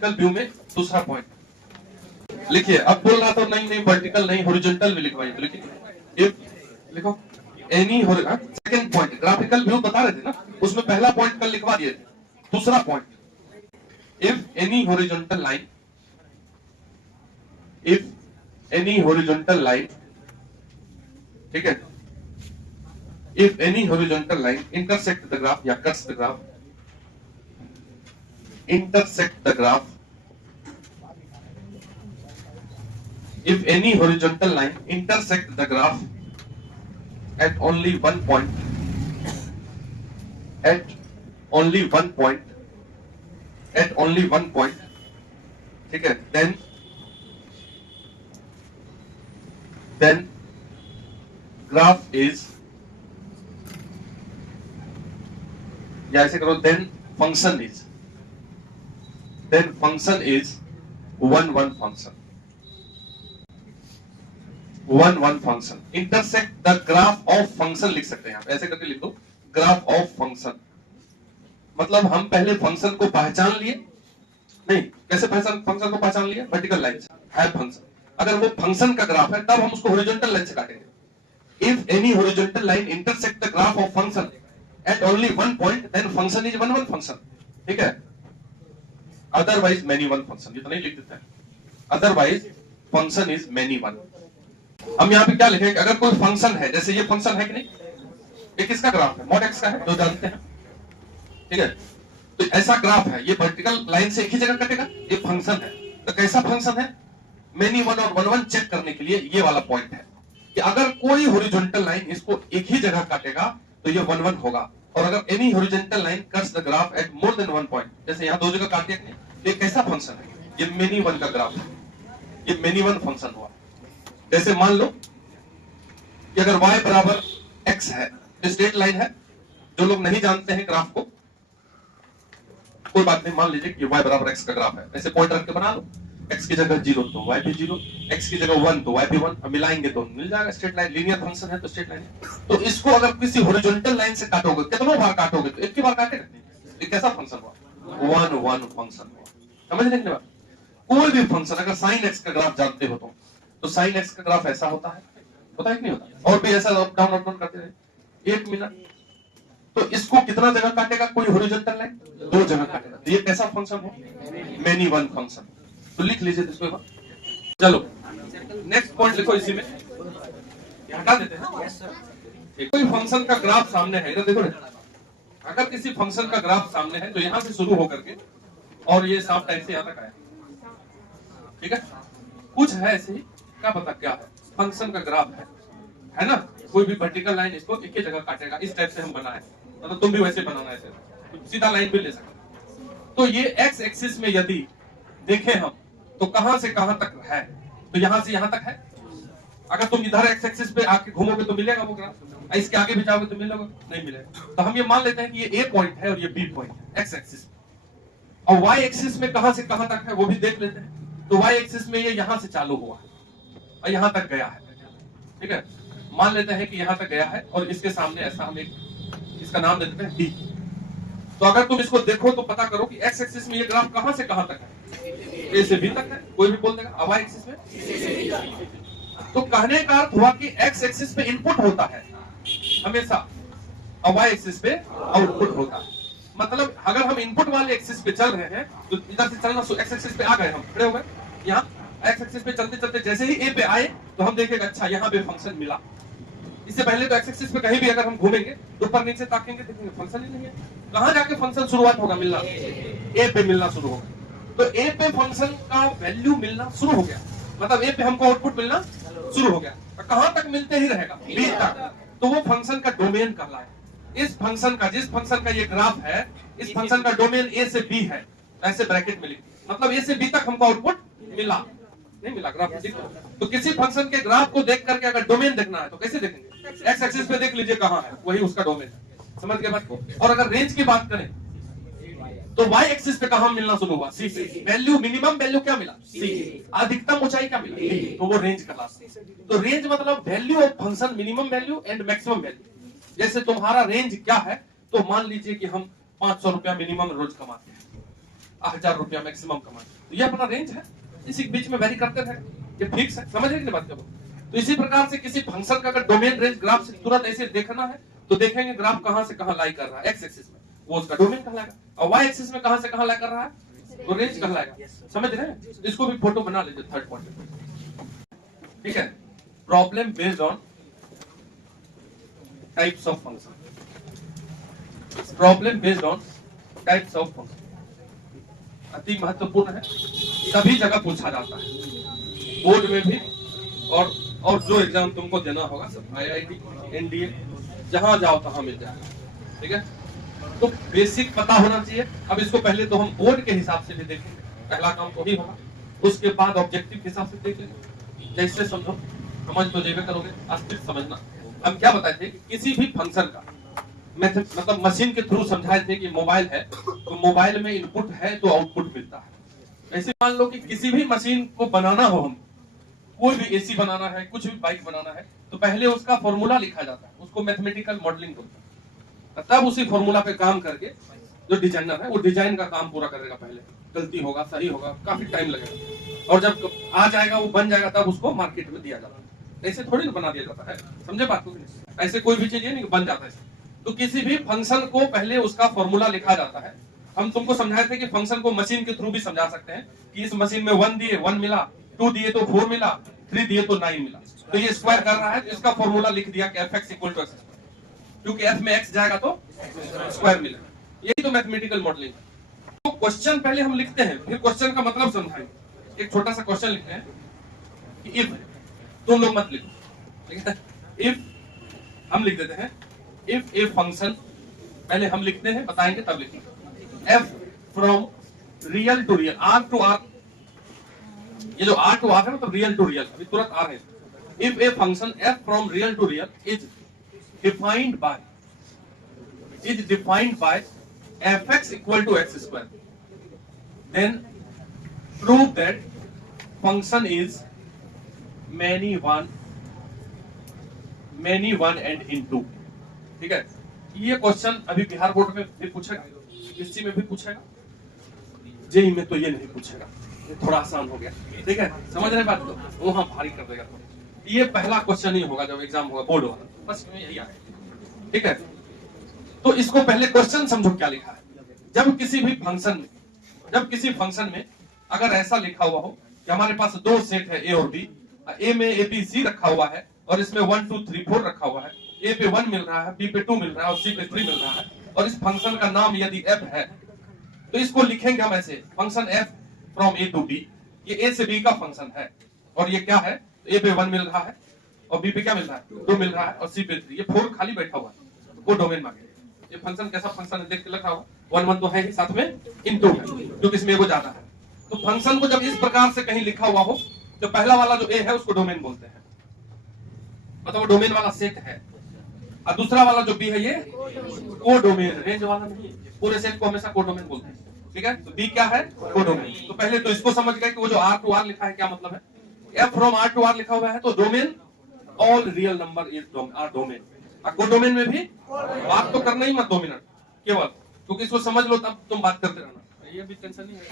Graphical view में दूसरा point लिखिए। अब बोल रहा था नहीं वर्टिकल नहीं हॉरिजॉन्टल में लिखवाइए, तो लिखिए इफ लिखो any second point graphical view बता रहे थे ना, उसमें पहला पॉइंट कल लिखवा दिए थे। दूसरा point if any horizontal line, if any horizontal line, ठीक है, if any horizontal line intersect the graph या cuts the graph, intersect the graph, if any horizontal line intersect the graph at only one point, at only one point, at only one point, ठीक है, then graph is, या ऐसे करो then function is, then function is one function, one function intersect the graph of function लिख सकते हैं आप, ऐसे करके लिख दो graph of function। मतलब हम पहले फंक्शन को पहचान लिए, नहीं कैसे फंक्शन को पहचान लिए, वर्टिकल लाइन से है फंक्शन, अगर वो फंक्शन का ग्राफ है तब हम उसको हॉरिजॉन्टल लाइन से काटेंगे। If any horizontal line intersect the graph of function at only one point then function is one function, ठीक है, अदरवाइज मेनी वन फंक्शन, ये तो नहीं लिख देते हैं, otherwise function is many one. हम यहाँ पे क्या लिखेंगे, अगर कोई फंक्शन है, जैसे ये फंक्शन है कि नहीं, ये किसका ग्राफ है, मॉड एक्स का है, जो जानते हैं, ठीक है, तो ऐसा ग्राफ है, ये वर्टिकल लाइन से एक ही जगह कटेगा, ये फंक्शन है, तो कैसा फंक्शन है, मेनी वन और वन चेक करने के लिए ये वाला पॉइंट है कि अगर कोई हॉरिजॉन्टल लाइन इसको एक ही जगह काटेगा तो ये वन होगा, और अगर any horizontal line cuts the graph at more than one point, जैसे यहाँ दो जगह काटे, ये कैसा फंक्शन है, ये मेनी वन का ग्राफ है, ये मेनी वन फंक्शन हुआ। जैसे मान लो कि अगर y बराबर x है, स्ट्रेट लाइन है, जो लोग नहीं जानते हैं ग्राफ को, कोई बात नहीं, मान लीजिए कि y बराबर x का ग्राफ है, ऐसे पॉइंट रख के बना लो, x की जगह 0 तो y भी 0, x की जगह 1 तो y भी 1, अब मिलाएंगे तो मिल जाएगा, स्ट्रेट लाइन, लीनियर फंक्शन है तो स्ट्रेट लाइन है। तो इसको अगर किसी हॉरिजॉन्टल लाइन से काटोगे, कितनों बार काटोगे, तो एक ही बार काटेगा, ये कैसा फंक्शन हुआ, वन फंक्शन हुआ। समझ रहे हैं? कोई भी फंक्शन अगर sin x का ग्राफ जानते हो तो sin x का ग्राफ ऐसा होता है कि नहीं होता, और भी ऐसा अप डाउन करते रहे 1 मिनट, तो इसको कितना जगह काटेगा कोई हॉरिजॉन्टल लाइन, 2 जगह काटेगा, तो ये कैसा फंक्शन है, मेनी वन फंक्शन। तो लिख लीजिए इसको। चलो नेक्स्ट पॉइंट लिखो, इसी में हटा देते हैं। कोई फंक्शन का ग्राफ सामने है, इधर देखो, अगर किसी फंक्शन का ग्राफ सामने है तो यहां से शुरू होकर के और ये साफ टाइप से यहां तक आया, ठीक है, कुछ है ऐसे ही, क्या पता क्या है, फंक्शन का ग्राफ है ना, कोई भी वर्टिकल लाइन इसको एक ही जगह काटेगा, इस टाइप से हम बनाए, मतलब तुम भी वैसे बनाना, ऐसे सीधा लाइन भी ले सकते। तो ये एक्स एक्सिस में यदि देखें हम तो कहां से कहां तक है, तो यहां से यहां तक है, अगर तुम इधर एक्स एक्सिस पे आके घूमोगे तो मिलेगा वो ग्राफ, इसके आगे भी जाओगे तो मिलेगा, नहीं मिलेगा। तो हम ये मान लेते हैं कि ये ए पॉइंट है और ये बी पॉइंट है एक्स एक्सिस, और वाई एक्सिस में कहां से कहां तक है वो भी देख लेते हैं। तो वाई एक्सिस में ये यहां से चालू हुआ और यहां तक गया है, ठीक है, मान लेते हैं कि यहां तक गया है, और इसके सामने ऐसा हम एक इसका नाम दे देते हैं डी। तो अगर तुम इसको देखो तो पता करो कि एक्स एक्सिस में ये ग्राफ कहां से कहां तक है, ए से बी तक है, कोई भी बोल देगा, वाई एक्सिस में। तो कहने का अर्थ हुआ कि एक्स एक्सिस पे इनपुट होता है हमेशा, और वाई एक्सिस पे आउटपुट होता है। मतलब अगर हम इनपुट वाले एक्सिस पे चल रहे हैं तो इधर से चलना, एक्स एक्सिस पे आ गए, हम खड़े हो गए यहाँ, एक्स एक्सिस पे चलते चलते जैसे ही ए पे आए तो हम देखेंगे अच्छा यहाँ पे फंक्शन मिला। इससे पहले तो एक्स एक्सिस पे कहीं भी अगर हम घूमेंगे तो ऊपर नीचे ताकेंगे, देखेंगे फंक्शन ही नहीं है, कहां जाके फंक्शन शुरुआत होगा मिलना, ए पे मिलना शुरू होगा। तो ए पे फंक्शन का वैल्यू मिलना शुरू हो गया, मतलब ए पे हमको आउटपुट मिलना शुरू हो गया, कहां तक मिलते ही रहेगा, बी तक, तो वो फंक्शन का डोमेन कहलाए। इस फंक्शन का, जिस फंक्शन का ये ग्राफ है, इस फंक्शन का डोमेन ए से बी है, ऐसे ब्रैकेट में लिखिए, मतलब ए से बी तक हमको आउटपुट मिला, नहीं मिला ग्राफ ठीक। तो किसी फंक्शन के ग्राफ को देख करके अगर डोमेन देखना है तो कैसे देखेंगे, एक्स एक्सिस पे देख लीजिए कहां है, वही उसका डोमेन है, समझ गए बात को। और अगर रेंज की बात करें तो y एक्सिस पे कहां मिलना शुरू हुआ, सी पे, वैल्यू मिनिमम वैल्यू क्या मिला, सी, अधिकतम ऊंचाई क्या मिला, डी, तो वो रेंज कहलाता है। तो रेंज मतलब value of function, minimum value and maximum value. जैसे तुम्हारा रेंज क्या है, तो मान लीजिए कि हम 500 रुपया मिनिमम रोज कमाते हैं, 1000 रुपया मैक्सिमम कमाए, तो ये अपना रेंज है, इसी बीच में वेरी करते रहे, ये फिक्स है। समझ रहे बात को? तो इसी प्रकार से किसी फंक्शन का अगर डोमेन रेंज ग्राफ से तुरंत ऐसे देखना है तो देखेंगे ग्राफ कहां से कहां लाई कर रहा है, एक्स एक्सिस में वो उसका डोमेन कहलाएगा, और वाई एक्सिस में कहां से कहां लाई कर रहा है तो रेंज कहलाएगा। समझ रहे हैं? इसको भी फोटो बना लीजिए थर्ड पॉइंट। ठीक है, problem based on types of function, problem based on types of function अति महत्वपूर्ण है, सभी जगह पूछा जाता है, बोर्ड में भी और जो एग्जाम तुमको देना होगा सब IIT NDA जहां जाओ तहां मिल जाएगा। ठीक है, तो बेसिक पता होना चाहिए। अब इसको पहले तो हम बोर्ड के हिसाब से भी देखेंगे, पहला काम तो ही होगा, उसके बाद ऑब्जेक्टिव के हिसाब से देखेंगे, जैसे समझो समझ तो जेबे करोगे, अस्तित्व समझना। हम क्या बताए थे कि किसी भी फंक्शन का मेथड मतलब मशीन के थ्रू समझाए थे कि मोबाइल है तो मोबाइल में इनपुट है तो आउटपुट मिलता है। ऐसे मान लो कि किसी भी मशीन को बनाना हो, हम कोई भी AC बनाना है, कुछ भी बाइक बनाना है, तो पहले उसका फॉर्मूला लिखा जाता है, उसको मैथमेटिकल मॉडलिंग बोलते हैं। तब उसी फॉर्मूला पे काम करके जो डिजाइनर है वो डिजाइन का काम पूरा करेगा, पहले गलती होगा सही होगा काफी टाइम लगेगा, और जब आ जाएगा वो बन जाएगा तब उसको मार्केट में दिया जाता है। ऐसे थोड़ी ना बना दिया जाता है, समझे बात को? ऐसे कोई भी चीज नहीं बन जाता है। तो किसी भी फंक्शन को पहले उसका फॉर्मूला लिखा जाता है। हम तुमको समझाए थे कि फंक्शन को मशीन के थ्रू भी समझा सकते हैं कि इस मशीन में 1 दिए 1 मिला, 2 दिए तो 4 मिला, 3 दिए तो 9 मिला, तो ये स्क्वायर कर रहा है तो इसका फॉर्मूला लिख दिया कि fx इक्वल टू x, क्योंकि f में x जाएगा तो स्क्वायर मिलेगा। यही तो मैथमेटिकल मॉडलिंग है। तो क्वेश्चन पहले हम लिखते हैं, फिर क्वेश्चन का मतलब समझाएंगे। एक छोटा सा क्वेश्चन लिखते हैं कि इफ, तुम लोग मत लिखो, ठीक है? इफ हम लिख देते हैं, इफ ए फंक्शन, पहले हम लिखते हैं बताएंगे तब लिखेंगे। f from real to real, r to r, ये जो R टू R है मतलब रियल टू रियल, अभी तुरंत आ रहे हैं। If a function f from real to real is defined by fx equal to x square, then prove that function is many one and in two। ठीक है, ये क्वेश्चन अभी बिहार बोर्ड में भी पूछेगा, यूपीएससी में भी पूछेगा, जेई में तो ये नहीं पूछेगा, थोड़ा आसान हो गया। ठीक है, समझ रहे बात को? वहां भारी कर देगा। ये पहला क्वेश्चन ही होगा जब एग्जाम होगा बोर्ड वाला, बस यही आएगा। ठीक है, तो इसको पहले क्वेश्चन समझो क्या लिखा है। जब किसी फंक्शन में अगर ऐसा लिखा हुआ हो कि हमारे पास दो सेट है A और B, A में ABC रखा हुआ है और इसमें 1 2 3 4 रखा हुआ है, A पे 1 मिल रहा है, B पे 2 मिल रहा है और C पे 3 मिल रहा है, और इस फंक्शन का नाम यदि f है तो इसको लिखेंगे हम ऐसे, function f from A to B। ये A से B का फंक्शन है और ये क्या है, A पे 1 मिल रहा है और B पे क्या मिल रहा है 2 मिल रहा है और C पे 3, ये 4 खाली बैठा हुआ है, वो डोमेन मांगे। ये फंक्शन कैसा फंक्शन है देख के लिखा हुआ, 1 1 तो है ही, साथ में इनटू है क्योंकि इसमें वो ज्यादा है। तो फंक्शन को जब इस प्रकार से कहीं लिखा हुआ हो तो पहला वाला जो A है उसको डोमेन बोलते हैं, मतलब वो डोमेन वाला सेट है, और दूसरा वाला जो B है ये कोडोमेन, रेंज वाला नहीं, पूरे सेट को हमेशा कोडोमेन बोलते हैं। ठीक है, तो B क्या है कोडोमेन। तो पहले तो इसको समझ गए कि वो जो R टू R लिखा है क्या मतलब है, F from R to R लिखा हुआ है तो domain all real number is domain. और कोडोमेन में भी बात तो करना ही मत 2 मिनट केवल, क्योंकि इसको समझ लो तब तुम बात करते रहना, ये भी टेंशन नहीं है।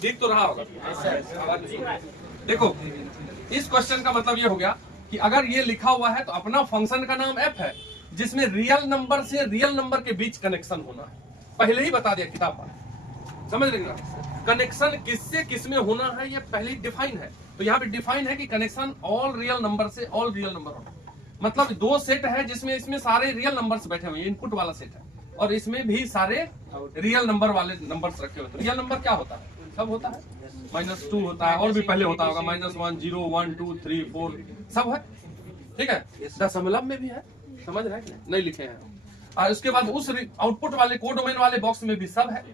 देख तो रहा होगा। देखो इस क्वेश्चन का मतलब ये हो गया कि अगर ये लिखा हुआ है तो अपना फंक्शन का नाम f है जिसमें रियल नंबर से रियल नंबर के बीच कनेक्शन होना है, पहले ही बता दिया किताब पर, समझ रहे ना? कनेक्शन किससे किस में होना है ये पहले ही डिफाइन है। तो यहाँ पे डिफाइन है कि कनेक्शन ऑल रियल नंबर से ऑल रियल नंबर होना, मतलब दो सेट है जिसमें इसमें सारे रियल नंबर्स बैठे हुए, इनपुट वाला सेट है और इसमें भी सारे रियल नंबर वाले नंबर्स रखे हुए। रियल नंबर क्या होता है, सब होता है, -2 होता है और भी पहले होता होगा, -1 0 1 2 3 4 सब है। ठीक है, दशमलव में भी है, समझ रहे हैं नहीं लिखे हैं। और उसके बाद उस आउटपुट वाले कोडोमेन वाले बॉक्स में भी सब है,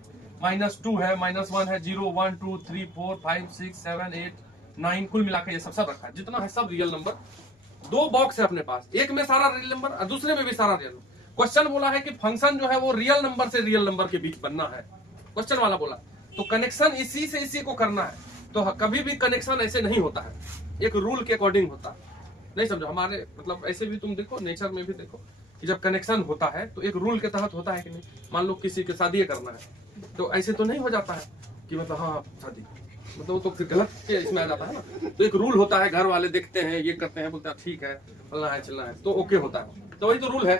-2 है, -1 है, 0 1 2 3 4 5 6 7 8 9 कुल मिलाकर ये सब रखा है, जितना है सब रियल नंबर। दो बॉक्स है अपने पास, एक में सारा रियल नंबर और दूसरे में भी सारा रियल नंबर। क्वेश्चन बोला है कि फंक्शन जो है वो रियल नंबर से रियल नंबर के बीच बनना है, क्वेश्चन वाला बोला, तो कनेक्शन इसी से इसी को करना है। तो कभी भी कनेक्शन ऐसे नहीं होता है, एक रूल के अकॉर्डिंग होता है। नहीं समझो, हमारे मतलब ऐसे भी तुम देखो, नेचर में भी देखो कि जब कनेक्शन होता है तो एक रूल के तहत होता है कि नहीं। मान लो किसी के शादी करना है तो ऐसे तो नहीं हो जाता है कि मतलब हाँ शादी, मतलब वो तो फिर गलत के इसमें आ जाता है ना। तो एक रूल होता है, घर वाले देखते हैं, ये करते हैं, बोलते हैं ठीक है चलना है चलना है, तो ओके होता है। तो वही तो रूल है।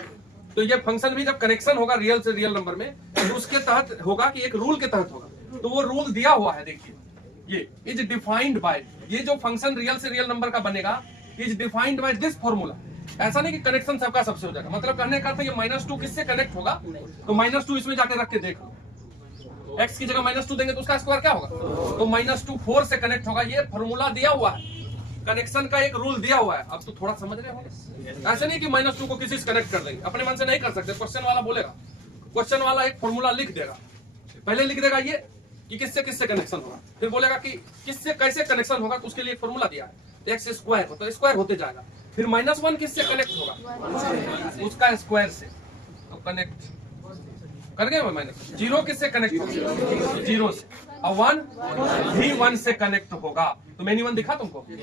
तो ये फंक्शन भी जब कनेक्शन होगा रियल से रियल नंबर में, तो उसके तहत होगा कि एक रूल के तहत होगा। तो वो रूल दिया हुआ है, देखिए ये इज डिफाइंड बाय, ये जो फंक्शन रियल से रियल नंबर का बनेगा is defined by this formula. ऐसा नहीं कि कनेक्शन सबका सबसे हो जाएगा, मतलब कहने का अर्थ ये -2 किससे कनेक्ट होगा, तो -2 इसमें जाके रख के देख लो, x की जगह -2 देंगे तो उसका स्क्वायर क्या होगा, तो -2 4 से कनेक्ट होगा। ये फॉर्मूला दिया हुआ है, कनेक्शन का एक रूल दिया हुआ है। अब तो थोड़ा समझ रहे होंगे, ऐसे नहीं कि -2 को किसी से कनेक्ट कर देंगे, अपने मन से नहीं कर सकते। क्वेश्चन वाला बोलेगा, क्वेश्चन वाला एक फॉर्मूला लिख देगा, पहले लिख देगा ये कि किससे किससे कनेक्शन होगा, फिर बोलेगा कि किससे कैसे कनेक्शन होगा, तो उसके लिए एक फॉर्मूला दिया है, तो x स्क्वायर हो तो स्क्वायर होते जाएगा। फिर -1 किससे कनेक्ट होगा, उसका स्क्वायर से, तो कनेक्ट कर गए। -0 किससे कनेक्ट होगा, 0 से, और 1 भी 1 से कनेक्ट होगा। तो मैंने 1 दिखा तुमको कि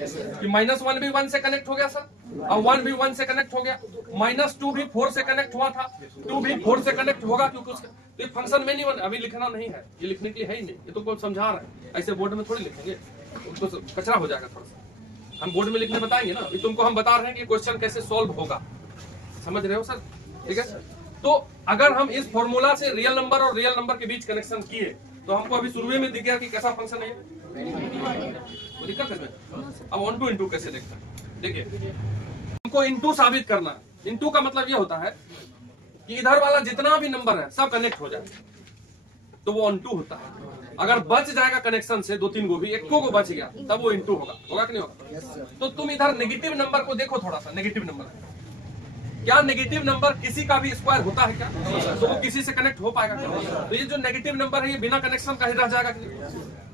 -1 भी 1 से कनेक्ट हो गया सर, और 1 भी 1 से कनेक्ट हो गया, -2 भी 4 से कनेक्ट हुआ था, 2 भी 4 से कनेक्ट होगा, क्योंकि उसका तो ये फंक्शन में नहीं अभी लिखना नहीं है, ये लिखने के लिए है ही नहीं, ये तुमको समझा रहा है, ऐसे बोर्ड में थोड़ी लिखेंगे, तो कचरा हो जाएगा थोड़ा सा। हम बोर्ड में लिखने बताएंगे ना, ये तुमको हम बता रहे हैं कि क्वेश्चन कैसे सॉल्व होगा, समझ रहे हो सर, ठीक है। तो अगर हम इस फॉर्मूला से रियल नंबर और रियल नंबर के बीच कनेक्शन किए, तो हमको अभी शुरू में दिख गया कि कैसा फंक्शन है, तो दिक्कत है। अब 1 to इनटू कैसे देखते हैं, देखिए हमको इनटू साबित करना है। इनटू का मतलब ये होता है कि इधर वाला जितना भी नंबर है सब कनेक्ट हो जाए, तो वो ऑन टू होता है। अगर बच जाएगा कनेक्शन से 2-3 को भी, एक को बच गया, तब वो इनटू होगा, होगा कि नहीं होगा। तो तुम इधर नेगेटिव नंबर को देखो, थोड़ा सा नेगेटिव नंबर है, क्या नेगेटिव नंबर किसी का भी स्क्वायर होता है क्या, तो वो किसी से कनेक्ट हो पाएगा। तो ये जो नेगेटिव नंबर है ये बिना कनेक्शन का ही रह जाएगा।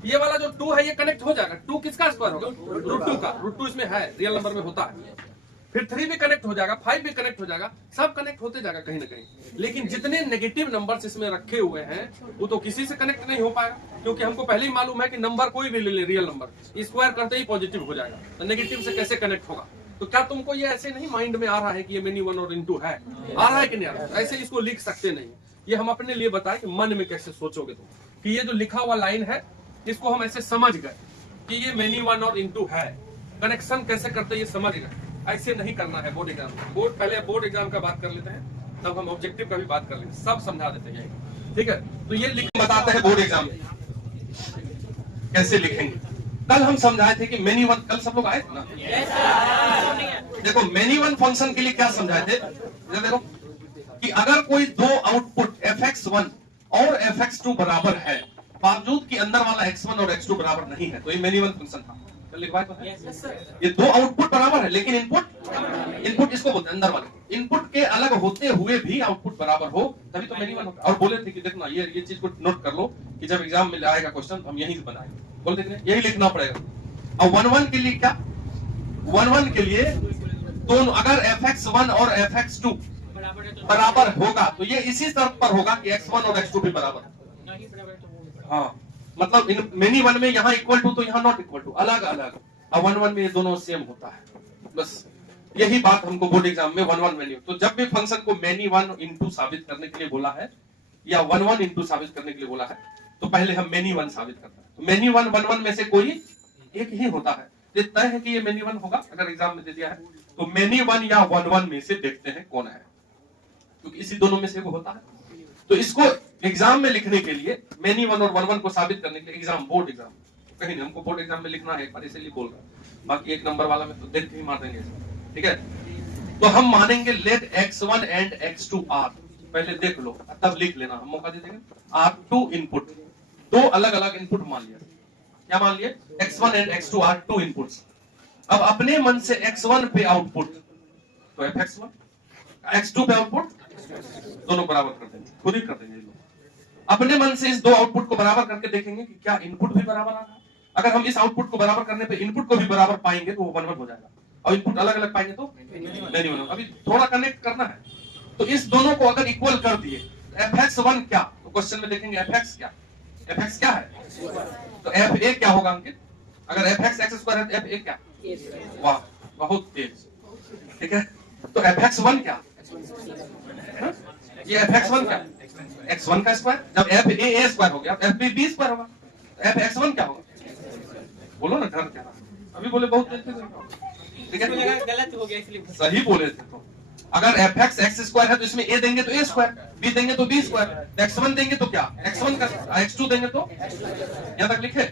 ये वाला जो 2 है ये कनेक्ट हो जाएगा, 2 किसका स्क्वायर होगा, √2 का, √2 इसमें है, रियल नंबर में होता है। फिर 3 भी कनेक्ट हो जाएगा, 5 भी कनेक्ट हो जाएगा, सब कनेक्ट होते जाएगा कहीं ना कहीं। लेकिन जितने नेगेटिव नंबर्स इसमें रखे हुए हैं वो तो किसी से कनेक्ट नहीं हो पाएगा, क्योंकि हमको पहले ही मालूम है कि नंबर कोई भी ले ले, रियल नंबर स्क्वायर करते ही पॉजिटिव हो जाएगा, तो नेगेटिव से कैसे कनेक्ट होगा। तो क्या तुमको ये ऐसे नहीं माइंड में आ रहा है कि ये मेनी 1 और इनटू है, आ रहा है कि नहीं आ रहा है, ऐसे इसको लिख सकते नहीं। ये हम अपने लिए बताए कि मन में कैसे सोचोगे तुम, कि ये जो लिखा हुआ लाइन है इसको हम ऐसे समझ गए कि ये मेनी 1 और इनटू है, कनेक्शन कैसे करते ये समझ गए। ऐसे नहीं करना है बोर्ड एग्जाम, पहले बोर्ड एग्जाम का बात कर लेते हैं, तब हम ऑब्जेक्टिव का भी बात कर लेंगे, सब समझा देते हैं, ठीक है। तो ये लिख बताते हैं बोर्ड एग्जाम कैसे लिखेंगे। कल हम समझाए थे कि मेनी 1, कल सब लोग आए थे ना, देखो मेनी 1 फंक्शन के लिए क्या समझाए थे, देखो कि अगर कोई दो आउटपुट fx1 और fx2 बराबर है, बावजूद कि अंदर वाला x1 और x2 बराबर नहीं है, तो ये मेनी 1 फंक्शन था। ये दो आउटपुट बराबर है लेकिन इनपुट इसको बोलते हैं अंदर वाले, इनपुट के अलग होते हुए भी आउटपुट बराबर हो तभी तो मेनी 1 होता है। और बोले थे कि देखना ये चीज को नोट कर लो कि जब एग्जाम में आएगा क्वेश्चन हम यहीं से बनाएंगे, बोलते थे यही लिखना पड़ेगा। और 1-1 के लिए क्या, 1-1 के लिए दोनों अगर fx1 और fx2 बराबर होगा तो ये इसी शर्त पर होगा कि x1 और x2 भी बराबर है। हाँ मतलब मेनी 1 में यहाँ इक्वल टू तो यहाँ नॉट इक्वल टू, अलग अलग, और 1-1 में ये दोनों सेम होता है। बस यही बात हमको बोर्ड एग्जाम में 1-1 मेनी, तो जब भी फंक्शन को मेनी 1 इनटू साबित करने के लिए बोला है या 1-1 इनटू साबित करने के लिए बोला है, तो पहले हम मेनी 1 साबित करते हैं। तो मेनी 1 1-1 में से कोई एक ही होता है, तय है कि ये मेनी 1 होगा। अगर एग्जाम में दे दिया है तो मेनी 1 या 1-1 में से देखते हैं कौन है, क्योंकि इसी दोनों में से वो होता है। तो इसको एग्जाम में लिखने के लिए मेनी 1 और 1-1 को साबित करने के लिए एग्जाम बोर्ड एग्जाम कहीं नहीं, हमको बोर्ड एग्जाम में लिखना है एक बार, इसलिए बोल रहा हूं, बाकी एक नंबर वाला में तो देख के ही मार देंगे, ठीक है। तो हम मानेंगे late x1 and x2 are, पहले देख लो तब लिख लेना, हम मौका दे देंगे। R2 इनपुट, दो अलग अलग इनपुट मान लिया, क्या मान लिए, x1 and x2 are 2 inputs. अब अपने मन से x1 पे आउटपुट तो fx1, x2 पे आउटपुट दोनों बराबर कर देंगे, खुद ही कर देंगे लोग। अपने मन से इस दो आउटपुट को बराबर करके देखेंगे कि क्या इनपुट भी बराबर आ रहा है। अगर हम इस आउटपुट को बराबर करने पे इनपुट को भी बराबर पाएंगे तो वो 1-1 हो जाएगा, और इनपुट अलग अलग पाएंगे तो नहीं होगा। अभी थोड़ा कनेक्ट करना है, तो इस दोनों को अगर इक्वल कर दिए fx1 क्या, तो क्वेश्चन में देखेंगे fx क्या, fx क्या है, तो fa क्या होगा अंकित, अगर fx x² है तो fa क्या, वाह बहुत तेज, ठीक है। तो fx1 क्या, ये fx1 क्या x1 का स्क्वायर, जब f a स्क्वायर हो गया f b स्क्वायर होगा, fx1 क्या होगा, बोलो ना घर क्या, अभी बोले बहुत देर से, ठीक है गलत हो गया इसलिए सही बोले थे। तो अगर fx x स्क्वायर है तो इसमें a देंगे तो a स्क्वायर, b देंगे तो b स्क्वायर, x1 देंगे तो क्या x1 का, x2 देंगे तो, यहां तक लिखे,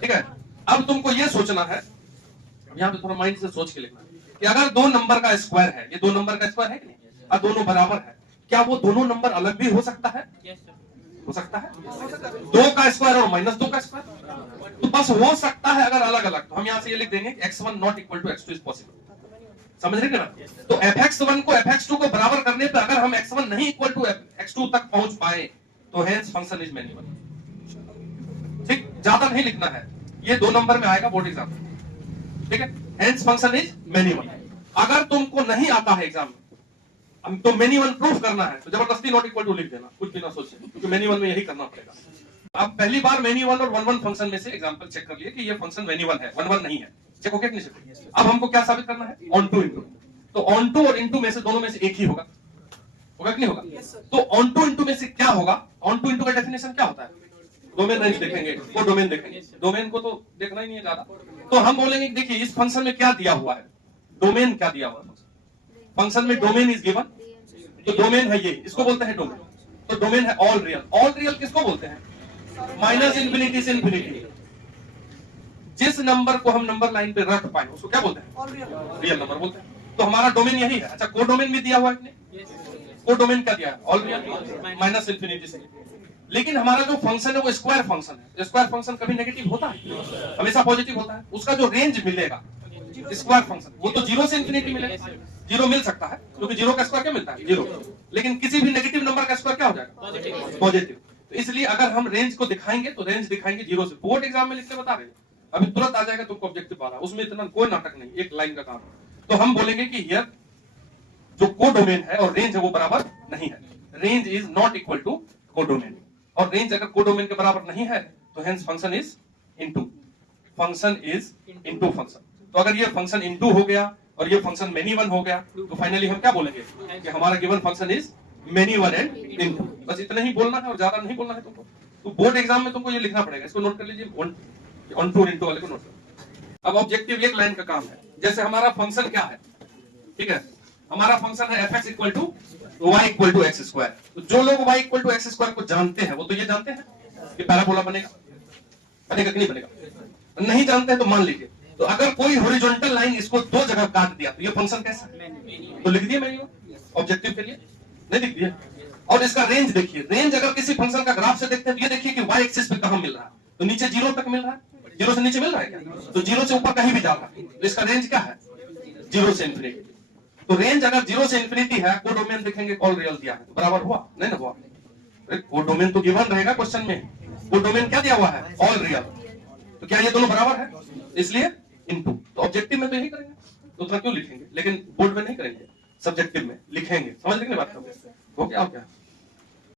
ठीक है। अब तुमको ये सोचना है, यहाँ पे थोड़ा माइंड से सोच के लिखना कि अगर दो नंबर का स्क्वायर है, ये दो नंबर का स्क्वायर है कि नहीं, और दोनों बराबर है, क्या वो दोनों नंबर अलग भी हो सकता है, हो सकता है, 2 का स्क्वायर और -2 का स्क्वायर, तो बस हो सकता है अगर अलग अलग, तो हम यहाँ से ये लिख देंगे x1 not equal to x2 is possible, समझ रहे ना। तो fx1 को fx2 को बराबर करने पे अगर हम x1 नहीं इक्वल टू x2 तक पहुंच पाए तो हेंस फंक्शन इज मेनिमल, ठीक, ज्यादा नहीं लिखना है, ये 2 नंबर में आएगा बोर्ड एग्जाम, ठीक है, हेंस फंक्शन इज मेनिमल। अगर तुमको नहीं आता है एग्जाम में, तो मेनिमल प्रूफ करना है तो जबरदस्ती नॉट इक्वल टू लिख देना, कुछ भी ना सोचे, क्योंकि मेनिमल में यही करना पड़ेगा। अब पहली बार मेनिमल और 1 1 फंक्शन में से एग्जांपल चेक कर लिए कि ये फंक्शन मेनिमल है, 1 1 नहीं है, चेक हो गया कि नहीं चेक। अब हमको क्या साबित करना है, ऑन टू इनटू, तो ऑन टू और इनटू में से दोनों में से एक ही होगा, होगा कि नहीं होगा, तो ऑन टू इनटू में से क्या होगा, ऑन टू इनटू का डेफिनेशन क्या होता है, डोमेन रेंज देखेंगे, वो डोमेन देखेंगे, डोमेन को तो देखना ही नहीं है ज्यादा, तो हम बोलेंगे देखिए इस फंक्शन में क्या दिया हुआ है, डोमेन क्या दिया हुआ है, फंक्शन में डोमेन इज गिवन, तो डोमेन है ये, इसको बोलते हैं डोमेन, तो डोमेन है ऑल रियल, ऑल रियल किसको बोलते हैं, -इंफिनिटी से इंफिनिटी, जिस नंबर को हम नंबर लाइन पे रख पाए उसको क्या बोलते हैं, रियल नंबर बोलते हैं, तो हमारा डोमेन यही है। अच्छा को डोमेन भी दिया हुआ है, को डोमेन क्या दिया है, ऑल रियल -इंफिनिटी से, लेकिन हमारा जो फंक्शन है वो स्क्वायर फंक्शन है, स्क्वायर फंक्शन कभी नेगेटिव होता है, हमेशा पॉजिटिव होता है, उसका जो रेंज मिलेगा स्क्वायर फंक्शन वो तो 0 से इंफिनिटी मिलेगा, 0 मिल सकता है क्योंकि 0 का स्क्वायर क्या मिलता है 0, लेकिन किसी भी नेगेटिव नंबर का स्क्वायर क्या हो जाएगा, पॉजिटिव। तो इसलिए अगर हम रेंज को दिखाएंगे तो रेंज दिखाएंगे 0 से, बोर्ड एग्जाम में लिख के बता रहे हैं, अभी तुरंत आ जाएगा तुमको ऑब्जेक्टिव वाला, उसमें इतना कोई नाटक नहीं, एक लाइन का काम। तो हम बोलेंगे कि हियर जो कोडोमेन है और रेंज है वो बराबर नहीं है, range is not equal to codomain, और रेंज अगर कोडोमेन के बराबर नहीं है तो hence function is into, function is into function. तो अगर ये फंक्शन इनटू हो गया और ये फंक्शन मेनी वन हो गया तो फाइनली हम क्या बोलेंगे कि हमारा given function is many one and into, बस इतना ही बोलना है और ज्यादा नहीं बोलना है तुमको। तो बोर्ड एग्जाम में तुमको ये लिखना पड़ेगा, इसको नोट कर लीजिए, ऑन टू इनटू वाले को नोट कर। अब ऑब्जेक्टिव एक लाइन का काम है, जैसे हमारा फंक्शन क्या है, ठीक है, हमारा फंक्शन है fx equal to y equal to x square, तो जो लोग y equal to x square को जानते हैं वो तो ये जानते हैं कि पैराबोला बनेगा, बनेगा कि नहीं बनेगा, नहीं जानते हैं तो मान लीजिए, तो अगर कोई हॉरिजॉन्टल लाइन इसको 2 जगह काट दिया तो ये फंक्शन कैसा है, तो लिख दिया मैंने ऑब्जेक्टिव के लिए, नहीं लिख दिया। और इसका रेंज देखिए, रेंज अगर किसी फंक्शन का ग्राफ से देखते हैं तो ये देखिए कि y एक्सिस पे कहां मिल रहा है, तो नीचे 0 तक मिल रहा है, 0 से नीचे मिल रहा है क्या, तो 0 से ऊपर कहीं भी जा रहा है, तो इसका रेंज क्या है 0 से इंफिनिटी। तो रेंज अगर 0 से इंफिनिटी है, कोडोमेन देखेंगे ऑल रियल दिया है, तो बराबर हुआ नहीं ना हुआ, कोडोमेन तो गिवन रहेगा क्वेश्चन में, कोडोमेन क्या दिया हुआ है ऑल रियल, तो क्या ये दोनों बराबर है, इसलिए इनटू। तो ऑब्जेक्टिव में तो यही करेंगे, तो उतना क्यों लिखेंगे, लेकिन बोर्ड में नहीं करेंगे, सब्जेक्टिव में लिखेंगे, समझ लेंगे बात हो क्या।